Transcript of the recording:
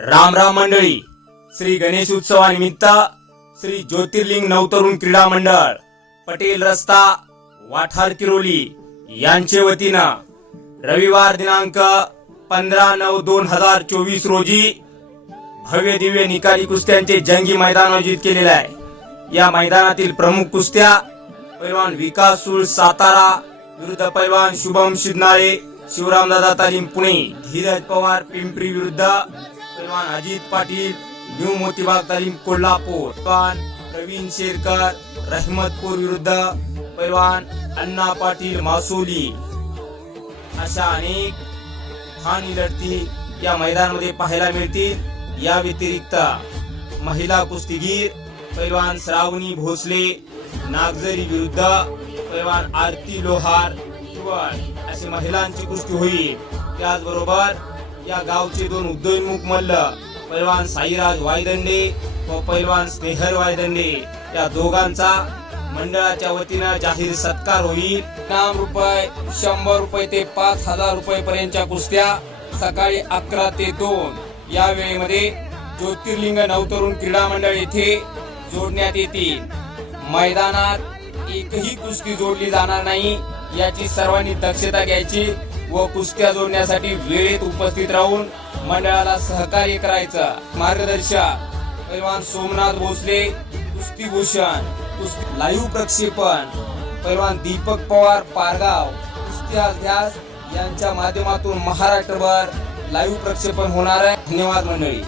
राम राम मंडळी. श्री गणेश उत्सवानिमित्त श्री ज्योतिर्लिंग नवतरुण क्रीडा मंडळ पटेल रस्ता वाठार किरोली यांचे वतीनं रविवार दिनांक पंधरा नऊ दोन हजार चोवीस रोजी भव्य दिव्य निकाली कुस्त्यांचे जंगी मैदान आयोजित केलेले आहे. या मैदानातील प्रमुख कुस्त्या पैलवान विकास सुळ सातारा विरुद्ध पैलवान शुभम शिदनाळे शिवरामदादा तालीम पुणे धीरज पवार पिंपरी विरुद्ध सलमान अजित पाटील न्यू मोतीबाग तालीम कोल्हापूर. पैलवान प्रवीण शेरकर रहमतपूर विरुद्ध. पैलवान अण्णा पाटील मासोली. अशा अनेक हानी लढती या मैदानामध्ये पाहायला मिळतील. या व्यतिरिक्त महिला कुस्तीगीर पैलवान श्रावणी भोसले नागझरी विरुद्ध. पैलवान आरती लोहार अशी महिलांची कुस्ती होईल. त्याचबरोबर या गावचे दोन उदयोन्मुख मल्ल पैलवान साईराज वायदंडे व पैलवान स्नेहर वायदंडे या दोघांचा मंडळाच्या वतीनं जाहीर सत्कार होईल. नाम रुपये शंभर रुपये ते पाच हजार रुपये पर्यंतच्या कुस्त्या सकाळी अकरा ते दोन. या वेळेमध्ये ज्योतिर्लिंग नवतरुण क्रीडा मंडळ येथे जोडण्यात येतील. मैदानात एकही कुस्ती जोडली जाणार नाही याची सर्वांनी दक्षता घ्यायची. व कुस्त्या जोडण्यासाठी वेळेत उपस्थित राहून मंडळाला सहकार्य करायचं. मार्गदर्शक पैलवान सोमनाथ भोसले कुस्तीभूषण कुस्ती लाईव्ह प्रक्षेपण पैलवान दीपक पवार पारगाव कुस्ती अभ्यास यांच्या माध्यमातून महाराष्ट्रभर लाईव्ह प्रक्षेपण होणार आहे. धन्यवाद मंडळी.